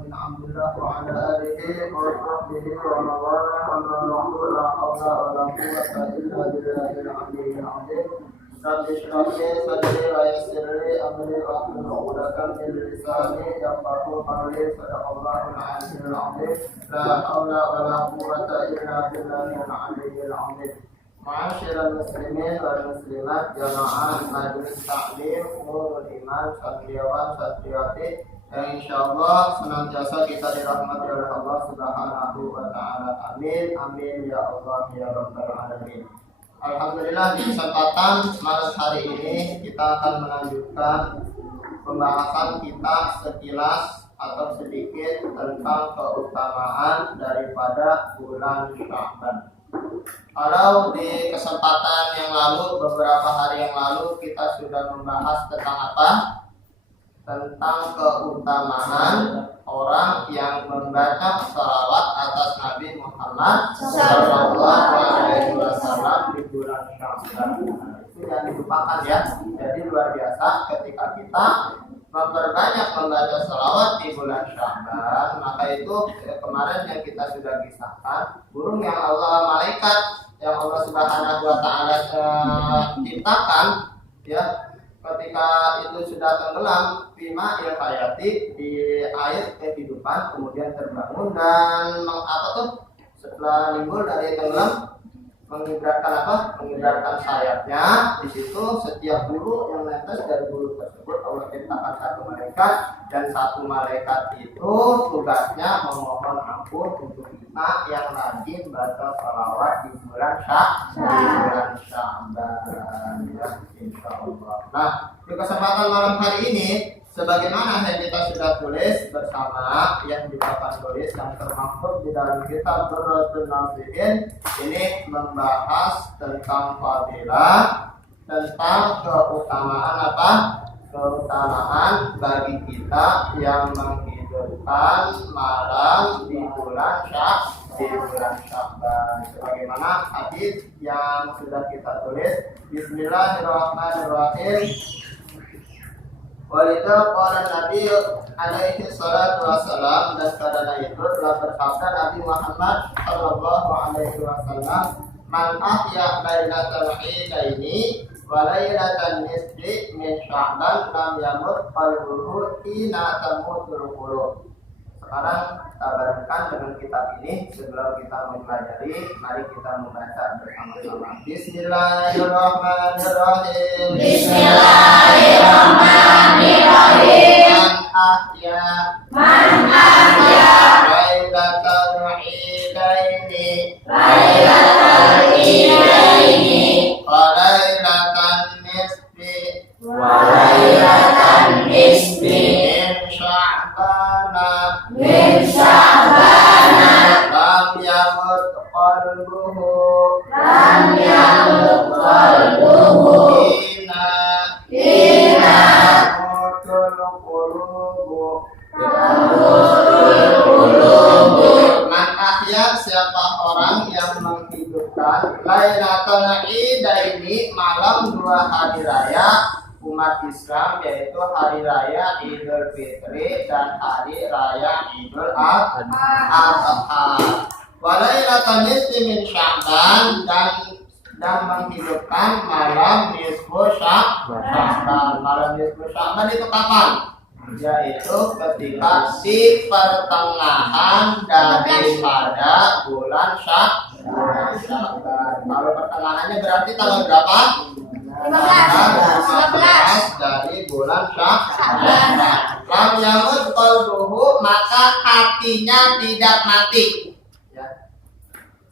bin Abdullah wa ala alihi wa sahbihi wa man wala amma ba'du la hawla wa la quwwata illa billahil aliyyil azim. Rabbi shrah li sadri wa yassir li amri wa hlul 'uqdatam min lisani yafqahu qawli. Sadaqallahul 'aliyyil 'azim. La hawla wa la quwwata illa billahil aliyyil azim. Ma'asyiral muslimin wal muslimat, jamaah majelis taklim Nurul Iman, satriawan satriwati yang insyaallah senantiasa kita dirahmati oleh Allah Subhanahu wa taala. Amin amin ya Allah ya rabbal alamin. Alhamdulillah, di kesempatan malam hari ini kita akan melanjutkan pembahasan kita sekilas atau sedikit tentang keutamaan daripada bulan Sya'ban. Kalau di kesempatan yang lalu, beberapa hari yang lalu, kita sudah membahas tentang apa? Tentang keutamaan orang yang membaca shalawat atas Nabi Muhammad Sallallahu Alaihi Wasallam di bulan Sya'ban. Itu yang dilupakan ya. Jadi luar biasa ketika kita memperbanyak membaca shalawat di bulan Sya'ban. Maka itu kemarin yang kita sudah kisahkan, burung yang Allah malaikat yang Allah Subhanahu wa taala ciptakan ya, ketika itu sudah tenggelam bima il hayati, di air kehidupan, kemudian terbangun dan setelah timbul dari tenggelam mengibarkan mengibarkan sayapnya. Di situ setiap bulu yang netes dari bulu tersebut Allah ciptakan satu malaikat, dan satu malaikat itu tugasnya memohon ampun untuk kita yang rajin baca shalawat di bulan Sya'ban ya, insyaallah. Nah, di kesempatan malam hari ini, sebagaimana yang kita sudah tulis bersama, yang kita akan tulis yang termaktub di dalam kitab Durratun Nasihin, ini membahas tentang fadilah, tentang keutamaan keutamaan bagi kita yang menghidupkan malam di bulan Sya'ban. Sebagaimana hadis yang sudah kita tulis, Bismillahirrahmanirrahim. Walidha qala Nabi alaihi salatu wassalam, dan karena itu telah bersabda Nabi Muhammad sallallahu alaihi wasallam, man ahya lailatal idaini wa lailatan nisfi min Sya'ban lam yamut qalbuhu hina tamutul qulub. Sekarang kita barengkan dengan kitab ini. Sebelum kita mempelajari, mari kita membaca bersama-sama. Bismillahirrahmanirrahim. Bismillahirrahmanirrahim. Man ahya lailatal idaini wa lailatan nisfi min Sya'bana lam yamut qalbuhu hina tamutul qulubu. Man ahya, siapa orang yang menghidupkan lailatul idaini, malam dua hari raya umat Islam, yaitu hari raya Idul Fitri dan hari raya Idul Adha. Wa lailatan nisfi min Sya'ban, dan menghidupkan malam nisfu Sya'ban. Malam nisfu Sya'ban itu kapan? Yaitu ketika di pertengahan daripada bulan Sya'ban. Kalau pertengahannya berarti tanggal berapa? 15 dari bulan Sya'ban. Lam yamut qalbuhu, maka hatinya tidak mati ya.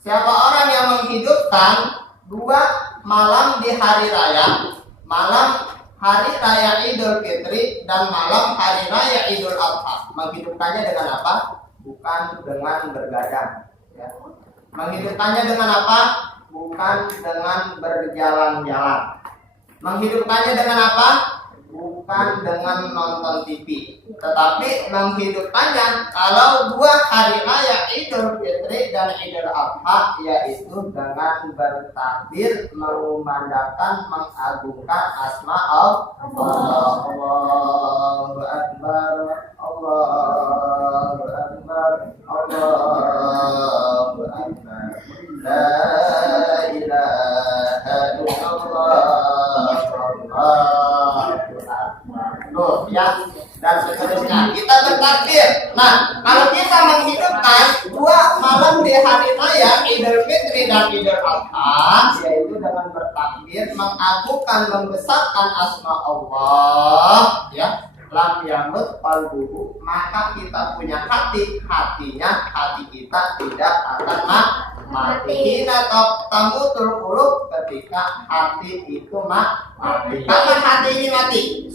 Siapa orang yang menghidupkan dua malam di hari raya, malam hari raya Idul Fitri dan malam hari raya Idul Adha, menghidupkannya dengan apa? Bukan dengan bergadang ya. Menghidupkannya dengan apa? Bukan dengan berjalan-jalan. Menghidupkannya dengan apa? Bukan dengan nonton TV, tetapi menghidupkannya kalau dua hari raya Idul Fitri dan Idul Adha, yaitu dengan bertakbir, mengumandangkan, mengagungkan asma Allah. Allahu Akbar, Allahu Allahu Akbar. La ilaha illallah. Allahu Akbar. Tuh ya, dan seterusnya kita bertakbir. Nah, kalau kita menghidupkan dua malam di hari raya Idul Fitri dan Idul Adha, yaitu dengan bertakbir, mengagungkan, membesarkan asma Allah, ya, lam yamut qalbuhu, maka kita punya hati, hati kita tidak akan mati. Hina tamutul qulub, ketika hati itu mati. Kapan hati ini mati?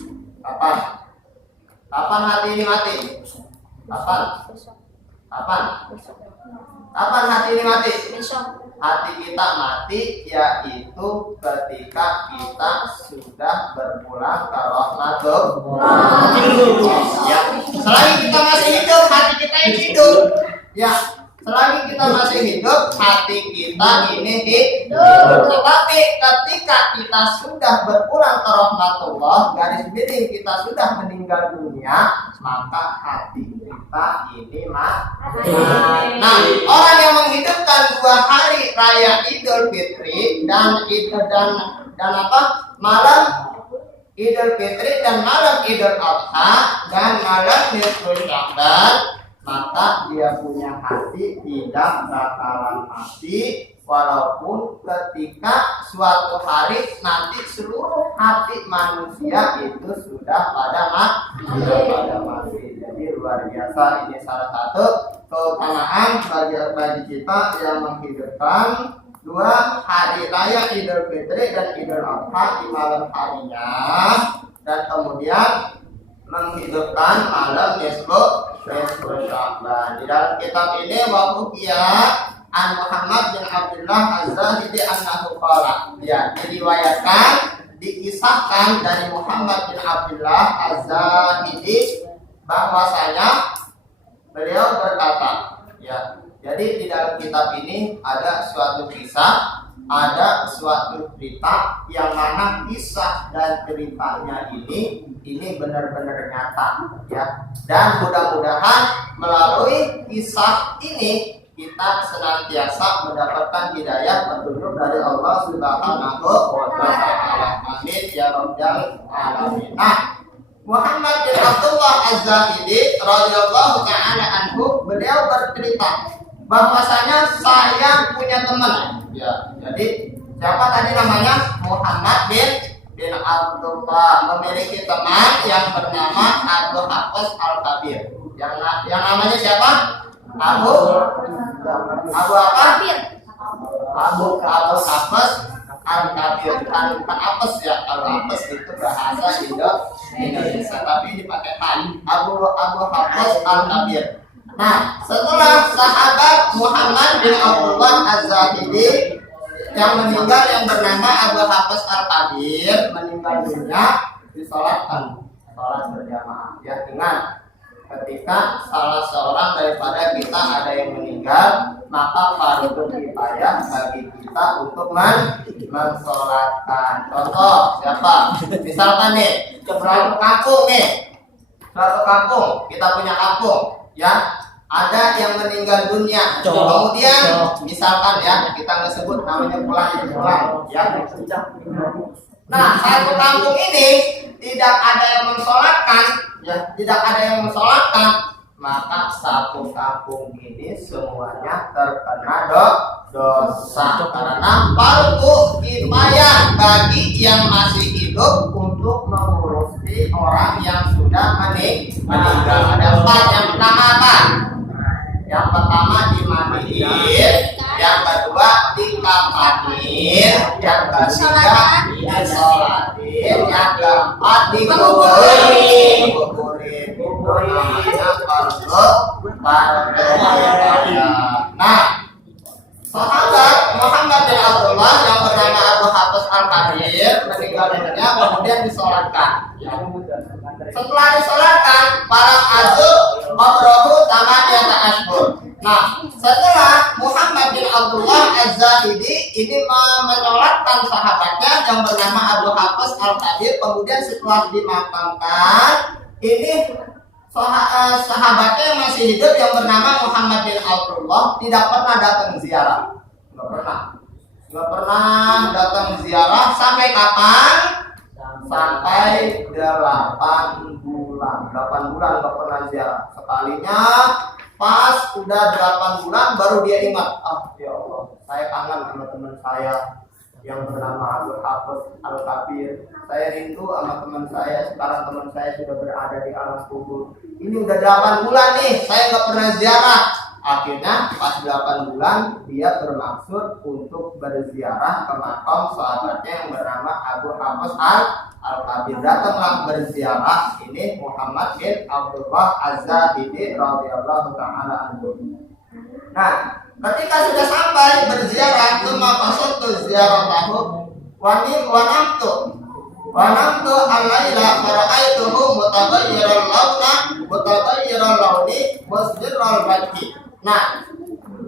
Kapan hati ini mati? Kapan hati ini mati? Hati kita mati yaitu ketika kita sudah berpulang ke rahmatullah. Ya, selagi kita masih hidup, hati kita ini hidup. Ya, selagi kita masih hidup, hati kita ini hidup. Tetapi ketika kita sudah berpulang ke rahmatullah, garis miring kita sudah meninggal dunia, maka hati kita ini mati. Nah, orang yang menghidupkan dua hari raya Idul Fitri dan malam Idul Fitri dan malam Idul Adha dan malam Nisful Sya'ban, maka dia punya hati tidak bakalan mati, walaupun ketika suatu hari nanti seluruh hati manusia itu sudah pada mati. Jadi luar biasa, ini salah satu keutamaan bagi kita yang menghidupkan dua hari raya Idul Fitri dan Idul Adha di malam harinya, dan kemudian menghidupkan malam Nisful Sya'ban. Di dalam kitab ini wahukia an Muhammad bin Abdullah Az-Zahidi annahu qala, ya, diriwayatkan, dikisahkan dari Muhammad bin Abdullah Az-Zahidi bahwasanya beliau berkata, ya, jadi di dalam kitab ini ada suatu kisah, ada suatu cerita yang mana kisah dan ceritanya ini benar-benar nyata, ya. Dan mudah-mudahan melalui kisah ini kita senantiasa mendapatkan hidayah petunjuk dari Allah Subhanahu wa Ta'ala. Amin ya rabbal alamin. Nah, Muhammad bin Abdullah Az-Zahidi radhiyallahu ta'ala anhu, beliau bercerita bahwasanya saya punya teman, ya. Jadi siapa tadi namanya? Muhammad bin Abdullah memiliki teman yang bernama Abu Hafiz Al-Kabir. Yang namanya siapa? Abu apa? Abu Hafiz Al-Kabir. Bukan Apes ya. Al-Apes itu bahasa Indonesia, tapi dipakai Abu Hafiz Al-Kabir. Nah, setelah sahabat Muhammad bin Abdullah Az-Zahidi yang meninggal yang bernama Abu Hafiz Al-Kabir meninggal dunia, disolatkan sholat berjamaah, ya, dengan ketika salah seorang daripada kita ada yang meninggal, maka fardu kifayah bagi kita untuk mensolatkan. Contoh siapa? Misalkan nih, suatu kampung, kita punya kampung, ya, ada yang meninggal dunia, kemudian misalkan, ya, kita nggak sebut namanya pulang, ya. Nah, satu kampung ini tidak ada yang mensolatkan, ya, maka satu kampung ini semuanya terkena dosa, karena fardu kifayah bagi yang masih hidup untuk mengurusi orang yang sudah meninggal. Ada 4. Yang pertama dimandiin, yang kedua dikafanin, yang ketiga disolatin, yang keempat dikuburin. Nah, sahabat Muhammad bin Abdullah yang bernama Abu Hafiz Al-Kabir meninggal dunia, kemudian disolatkan. Setelah disolatkan, para azul Abrohu tamaniyata ashhur. Nah, setelah Muhammad bin Abdullah Az-Zahidi ini menyolatkan sahabatnya yang bernama Abu Hafiz Al-Kabir, kemudian setelah dimakamkan, ini sahabatnya yang masih hidup yang bernama Muhammad bin Abdullah tidak pernah datang ziarah. Nggak pernah datang ziarah sampai kapan? Sampai 8 bulan. 8 bulan nggak pernah ziarah. Sekalinya pas udah 8 bulan baru dia ingat, ya Allah, saya kangen sama teman saya yang bernama Abu Hafiz Al-Kabir. Saya rindu sama teman saya. Sekarang teman saya sudah berada di alam kubur. Ini udah 8 bulan nih, saya nggak pernah ziarah. Akhirnya pas 8 bulan dia bermaksud untuk berziarah ke makam sahabatnya yang bernama Abu Hafiz Al-Kabir. Datanglah berziarah ini Muhammad bin Abdullah Az-Zahidi radhiyallahu taala anhu. Nah, ketika sudah sampai berziarah, maka suatu ziarah tahu wanamtu al-laila fara'aituhu mutaghayyiral launi musdirral wajhi. Nah,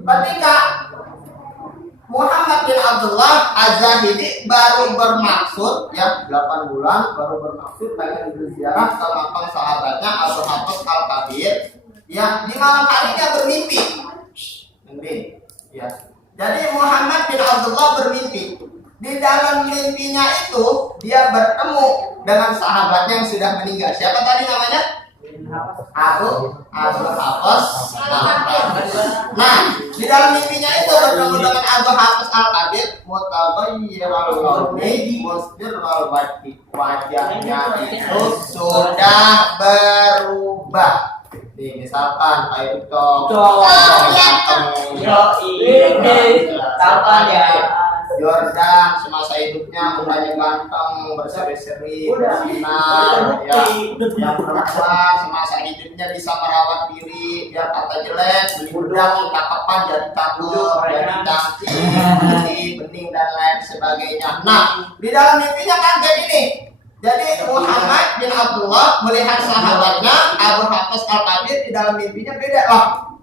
ketika Muhammad bin Abdullah Az-Zahidi baru bermaksud 8 bulan baru bermaksud pengen berziarah ke makam sahabatnya Abu Hafiz Al-Kabir, ya di malam harinya bermimpi. Ya. Jadi Muhammad bin Abdullah bermimpi. Di dalam mimpinya itu dia bertemu dengan sahabatnya yang sudah meninggal. Siapa tadi namanya? Abu Hafiz Al-Kabir. Nah, di dalam mimpinya itu bertemu dengan Abu Hafiz Al-Kabir, mutaghayyiral launi musdirral wajhi. Wajahnya itu sudah berubah. Nih, misalkan kayak Jordan semasa hidupnya mukanya ganteng, berseri-seri, bersinar, ya. Yang perempuan semasa hidupnya bisa merawat diri, biar kata jelek, beli udang, cakapan jadi cakep, jadi cantik, bening dan lain sebagainya. Nah, di dalam mimpinya kan kayak gini. Jadi Muhammad bin Abdullah melihat sahabatnya Abu Hafiz Al-Kabir di dalam mimpinya beda lah.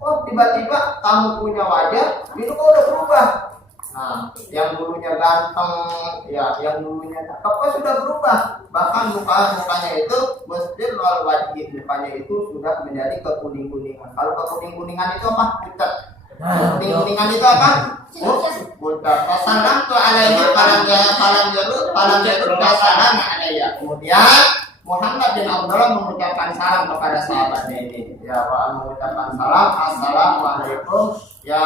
Oh, tiba-tiba kamu punya wajah, itu kok udah berubah. Nah, yang dulunya ganteng, ya, yang dulunya cakep kok sudah berubah. Bahkan mukanya itu musdirral wajhi, mukanya itu sudah menjadi kekuning-kuningan. Kalau kekuning-kuningan itu apa? Pucat. Kuning-kuningan itu apa? Pucat. Salam tu alaihi falam jarud salam alaihi. Kemudian Muhammad bin Abdullah mengucapkan salam kepada sahabatnya ini. Ya, mengucapkan salam, assalamualaikum, ya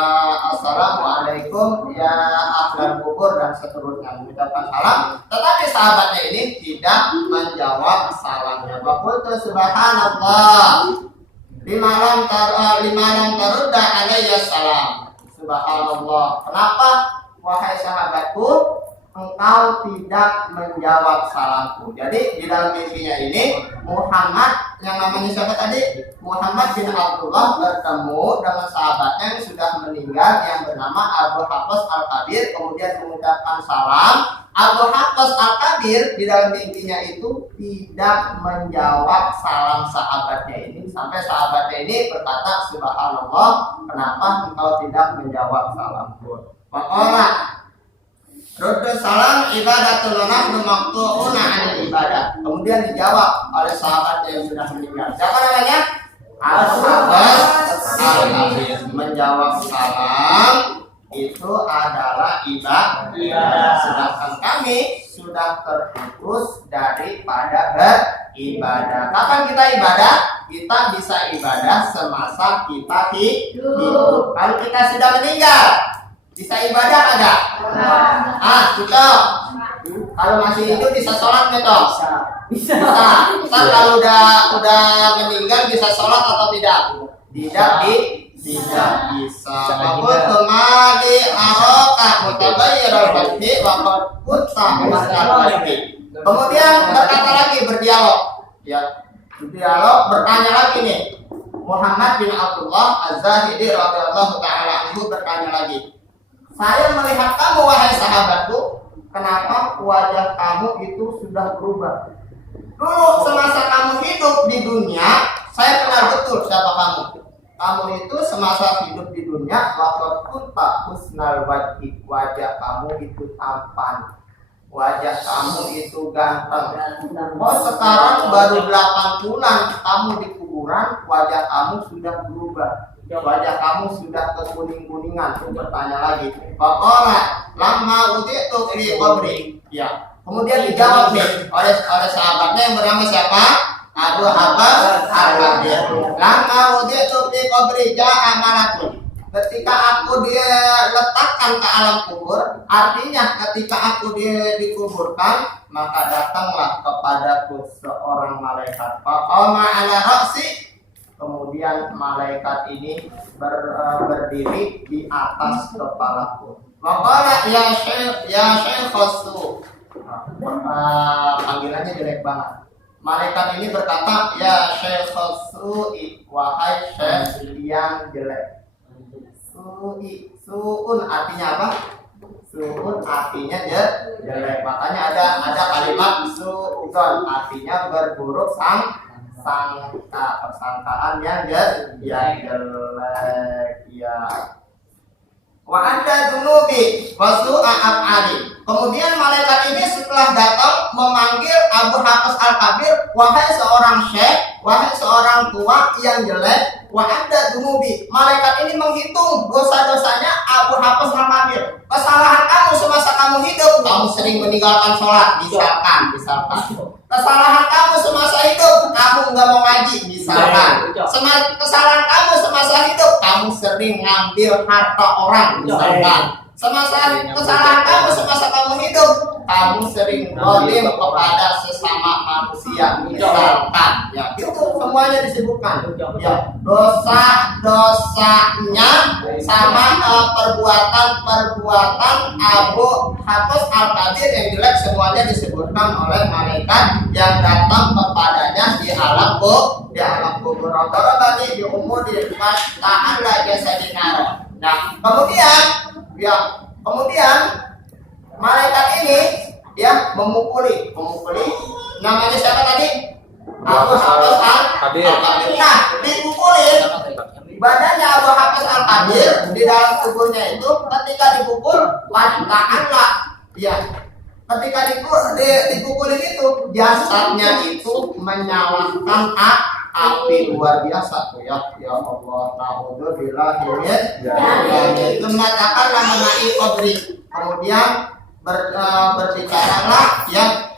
assalamualaikum, ya ahlan kubur dan seterusnya. Mengucapkan salam, tetapi sahabatnya ini tidak menjawab salamnya. Qultu subhanallah, limalam tarudda alayya salam. Subhanallah. Kenapa wahai sahabatku engkau tidak menjawab salamku? Jadi di dalam mimpinya ini Muhammad yang namanya siapa tadi? Muhammad bin Abdullah bertemu dengan sahabatnya yang sudah meninggal yang bernama Abu Hafiz Al-Kabir, kemudian mengucapkan salam. Abu Hafiz Al-Kabir di dalam mimpinya itu tidak menjawab salam sahabatnya ini, sampai sahabatnya ini berkata, subhanallah, kenapa engkau tidak menjawab salamku? Maka Ruddu salam ibadatul nahnu maqtu'una 'anil ibadah. Kemudian dijawab oleh sahabat yang sudah meninggal. Siapa namanya? Abu Hafiz Al-Kabir. Menjawab salam itu adalah ibadah. Sedangkan kami sudah terputus daripada beribadah. Kapan kita ibadah? Kita bisa ibadah semasa kita hidup. Kalau kita sudah meninggal, bisa ibadah enggak? Kita kalau masih hidup bisa sholat nggak toh? Bisa. Kita kalau udah meninggal bisa sholat atau tidak? Tidak bisa. Aku temali aroka mutabayyirul wajhi wa qad kutta musnal wajhi. Kemudian berkata lagi, berdialog. Ya, berdialog, bertanya lagi nih. Muhammad bin Abdullah Az-Zahidi radhiyallahu taala anhu bertanya lagi. Saya melihat kamu wahai sahabatku, kenapa wajah kamu itu sudah berubah? Dulu semasa kamu hidup di dunia, saya kenal betul siapa kamu. Kamu itu semasa hidup di dunia, waqad kunta husnal wajhi, wajah kamu itu tampan. wajah kamu itu ganteng. Oh sekarang baru 8 bulan kamu di kuburan, wajah kamu sudah berubah, wajah kamu sudah kekuning-kuningan. Bertanya lagi, Faqala lamma uditu fi qabri. Ya, kemudian dijawab nih oleh sahabatnya yang bernama siapa? Abu Abbas Al-Qadir. Lamma uditu fi qabri ja'a malakun. Ketika aku dia letakkan ke alam kubur, artinya ketika aku dia dikuburkan, maka datanglah kepadaku seorang malaikat. Faqama ala ra'si. Kemudian malaikat ini berdiri di atas kepalaku. Maka ya Syekh Khasu. Panggilannya jelek banget. Malaikat ini berkata, ya Syekh Khasu, wahai Syekh yang jelek. Su'un artinya apa? Su'un artinya jelek. Makanya ada kalimat su'un artinya berburuk sangka, persangkaan yang jelek ya. Wa anda dunubi wa su'a af'ali. Kemudian malaikat ini setelah datang memanggil Abu Hafiz Al-Kabir, wahai seorang syekh, wahai seorang tua yang jelek. Wa anda dunubi. Malaikat ini menghitung dosa-dosanya Abu Hafiz Al-Kabir. Kesalahan kamu semasa kamu hidup, kamu sering meninggalkan sholat, misalkan. Kesalahan kamu semasa hidup, kamu nggak mau ngaji, misalkan. Kesalahan kamu semasa hidup, kamu sering ngambil harta orang, misalkan. Kesalahan kamu semasa kamu hidup, kamu sering zalim kepada sesama manusia, misalkan. Ya, itu semuanya disebutkan. Ya, dosa-dosanya sama perbuatan Abu Hafiz Al-Qadir yang jelek semuanya disebutkan oleh malaikat yang datang kepadanya di alam kubur. Tadi di umur di tahan lagi sedinaro. Nah, kemudian malaikat ini dia memukuli. Namanya siapa tadi? Abu Hafiz Al-Qadir. Nah, dipukulin badannya Abu Hafiz Al-Qadir di dalam kuburnya itu. Ketika dipukul, tahanlah. Ya, ketika dipukulin itu, jasadnya itu menyalakan api luar biasa tuh ya Allah, naudzubillah itu mengatakan mengenai qabri. Kemudian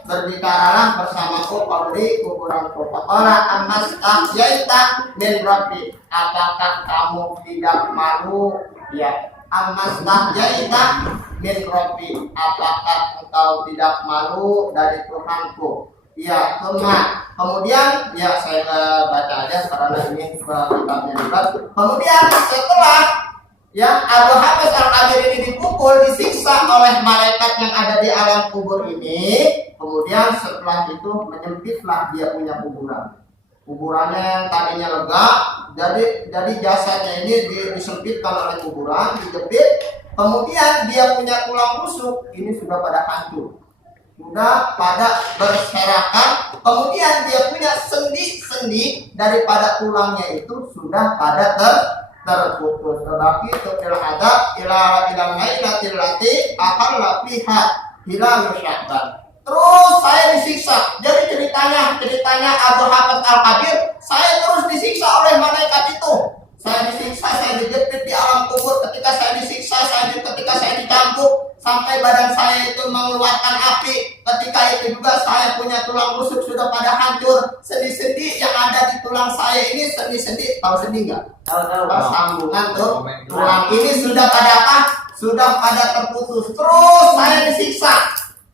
berbicaralah bersamaku qabri, kuburanku. Faqala amastahyaita min rabbi. Apakah kamu tidak malu? Ya, amastahyaita min rabbi. Apakah engkau tidak malu dari Tuhanku? Ya, kemudian ya saya baca aja karena ini kitabnya juga. Kemudian setelah ya Abu Hafiz Al-Qadir ini dipukul, disiksa oleh malaikat yang ada di alam kubur ini, kemudian setelah itu menyempitlah dia punya kuburannya yang tadinya lega, jadi jasadnya ini disempitkan oleh kuburan, dijepit. Kemudian dia punya tulang rusuk ini sudah pada hancur, sudah pada berserakan. Kemudian dia punya sendi-sendi daripada tulangnya itu sudah pada terputus. Tetapi tukil ada ila lailatil lati ahalla fiha hilal Sya'ban. Terus saya disiksa. Jadi ceritanya Abu Hafiz Al-Qadir, saya terus disiksa oleh malaikat itu. Saya disiksa, saya dijepit di alam kubur. Ketika saya disiksa, ketika saya dicambuk sampai badan saya itu mengeluarkan api. Ketika itu juga saya punya tulang rusuk sudah pada hancur. Sendi-sendi yang ada di tulang saya ini sendi-sendi, tahu sendi nggak? Tahu. Sambungan tuh. Tulang ini sudah pada apa? Sudah pada terputus. Terus saya disiksa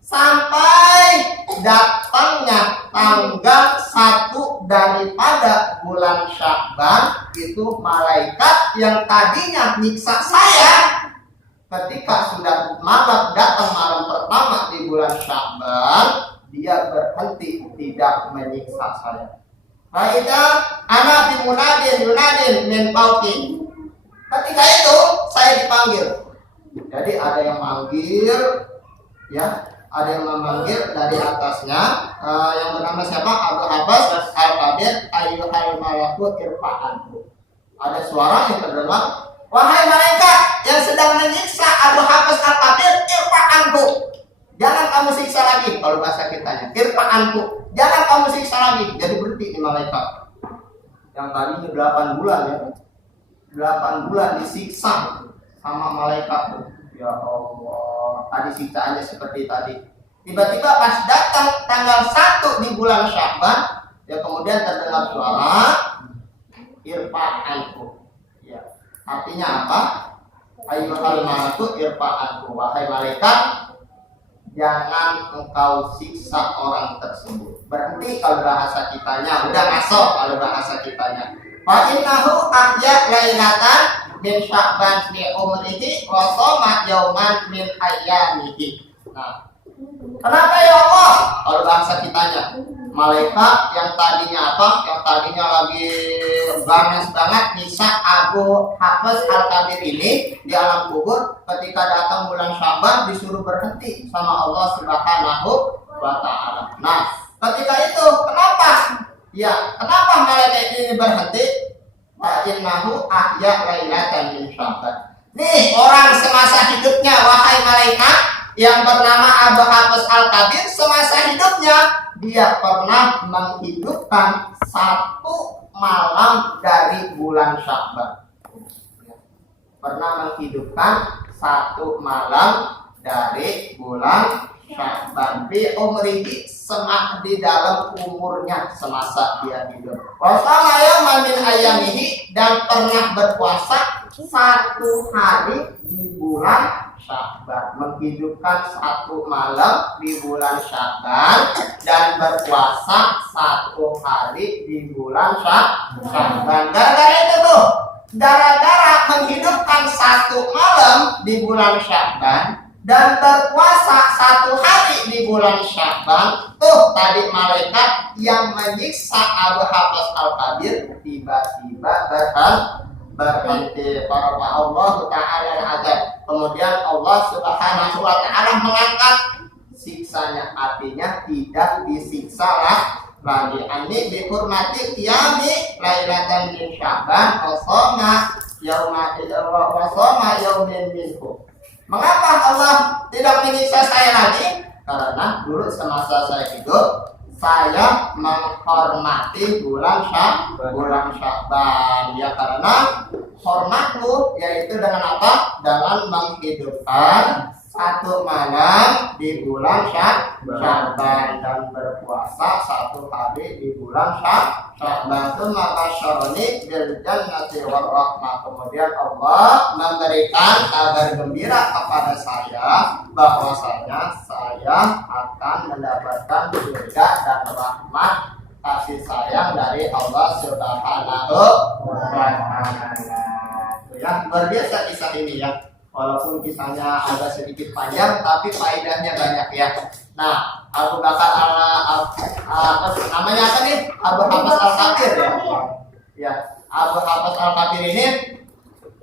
sampai datangnya tanggal 1 daripada bulan Sya'ban. Itu malaikat yang tadinya nyiksa saya ketika sudah datang malam pertama di bulan Sya'ban, dia berhenti tidak menyiksa saya. Faida ana bi yunadin min fawqi. Ketika itu saya dipanggil. Jadi ada yang manggil, ya, ada yang memanggil dari atasnya, yang bernama siapa? Abu Hafiz Al-Qadir, ayyuhal malaku irfa'anhu. Ada suara yang terdengar, wahai malaikat yang sedang menyiksa Abu Hafiz Al-Qadir, irfa'anhu. Jangan kamu siksa lagi, kalau bahasa kitanya. Irfa anhu, jangan kamu siksa lagi. Jadi berhenti nih malaikat. Yang tadinya 8 bulan ya. 8 bulan disiksa sama malaikat. Ya Allah, tadi siksaannya seperti tadi. Tiba-tiba pas datang tanggal 1 di bulan Sya'ban, ya kemudian terdengar suara irfa anhu. Ya. Artinya apa? Ayyuhal malaku irfa anhu, wahai malaikat, jangan engkau siksa orang tersebut. Berhenti kalau bahasa kitanya, udah masuk kalau bahasa kitanya. Fa innahu ahya lailatan min Sya'ban fi umrihi wa shoma yauman min ayyamihi. Nah, kenapa ya Allah? Kalau bahasa kitanya, malaikat yang tadinya apa? Yang tadinya lagi ganas banget nyisa Abu Hafiz Al-Kabir ini di alam kubur, ketika datang bulan Sya'ban disuruh berhenti sama Allah Subhanahu wa Ta'ala. Nah, ketika itu kenapa? Ya, kenapa malaikat ini berhenti? Wa innahu ahya lailatan min Sya'ban. Nih, orang semasa hidupnya, wahai malaikat yang bernama Abu Hafiz Al-Kabir, semasa hidupnya dia pernah menghidupkan 1 malam dari bulan Sya'ban. Pernah menghidupkan 1 malam dari bulan Sya'ban. Bi umrihi, semak di dalam umurnya semasa dia hidup. Wasama yauman min ayyamihi, dan pernah berpuasa 1 hari di bulan Sya'ban, menghidupkan 1 malam di bulan Sya'ban dan berpuasa 1 hari di bulan Sya'ban. Gara-gara itu tuh, gara-gara menghidupkan 1 malam di bulan Sya'ban dan berpuasa 1 hari di bulan Sya'ban, tuh tadi malaikat yang menyiksa Abu Hafiz Al-Kabir tiba-tiba berhenti. Para Allah Ta'ala azab. Kemudian Allah Subhanahu wa Ta'ala mengangkat siksanya, artinya tidak disiksa lagi. Ani dihormati qiyami lailatan min Sya'ban wa shoma yaumin minhu. Mengapa Allah tidak menyiksa saya lagi? Karena dulu semasa saya hidup, saya menghormati bulan Sya'ban. Ya, karena hormatku yaitu dengan apa? Dengan menghidupkan 1 malam di bulan Sya'ban dan berpuasa 1 hari di bulan Sya'ban. Maka syaroni bil jannati war rahmah. Kemudian Allah memberikan kabar gembira kepada saya bahwasanya saya akan mendapatkan surga dan rahmat kasih sayang dari Allah Subhanahu wa Ta'ala. Ya, luar biasa kisah ini ya. Walaupun kisahnya agak sedikit panjang, tapi faedahnya banyak ya. Nah, Abu Bakar namanya apa nih? Abu Hafiz Al-Kabir ya. Ya, Abu Hafiz Al-Kabir ini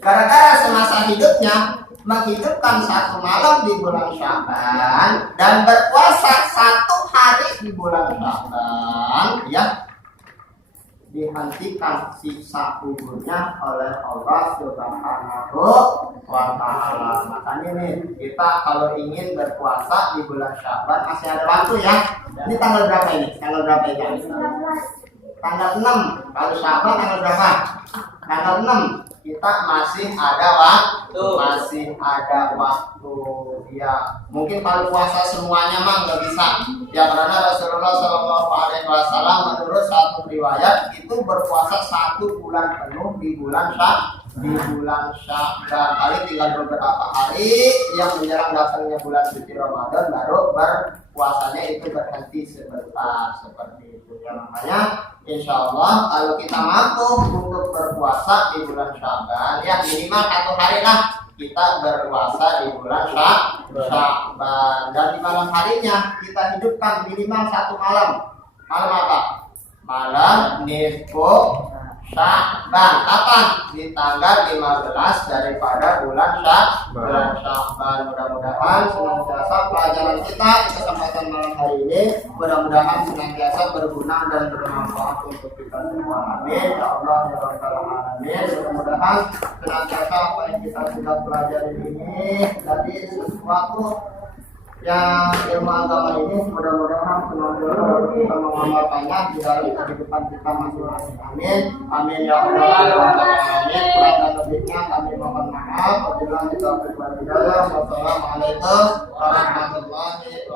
gara-gara semasa hidupnya menghidupkan 1 malam di bulan Sya'ban dan berpuasa 1 hari di bulan Sya'ban, ya, dihentikan siksa kuburnya oleh Allah Subhanahu wa Ta'ala. Makanya nih, kita kalau ingin berpuasa di bulan Sya'ban masih ada waktu ya. Ini tanggal berapa ini? Tanggal berapa ini? Tanggal 6. Kalau Sya'ban tanggal berapa? Tanggal 6. Kita masih ada waktu, ya. Mungkin kalau puasa semuanya mah nggak bisa ya, karena Rasulullah SAW menurut satu riwayat itu berpuasa 1 bulan penuh di bulan Sya'ban. Kali tinggal beberapa hari yang menjelang datangnya bulan suci Ramadan baru berpuasanya itu berhenti sebentar seperti itu ya. Makanya insya Allah kalau kita mampu untuk berpuasa di bulan Sya'ban, ya minimal 1 hari lah kita berpuasa di bulan Sya'ban, dan di malam harinya kita hidupkan minimal 1 malam. Malam apa? Malam nisfu Sya'ban. Kapan? Di tanggal 15 daripada bulan Sya'ban. Mudah-mudahan senantiasa pelajaran kita di kesempatan malam hari ini mudah-mudahan senantiasa berguna dan bermanfaat untuk kita semua. Amin ya Allah ya Rabbal alamin. Mudah-mudahan senantiasa apa yang kita sudah pelajari ini jadi sesuatu yang ilmu agama ini mudah-mudahan senantiasa kita mengamalkannya di dalam kehidupan kita masing-masing. Amin. Amin ya Allah. Amin. Kurang dan lebihnya kami mohon maaf. Wabillahi taufiq wal hidayah. Wassalamualaikum warahmatullahi wabarakatuh.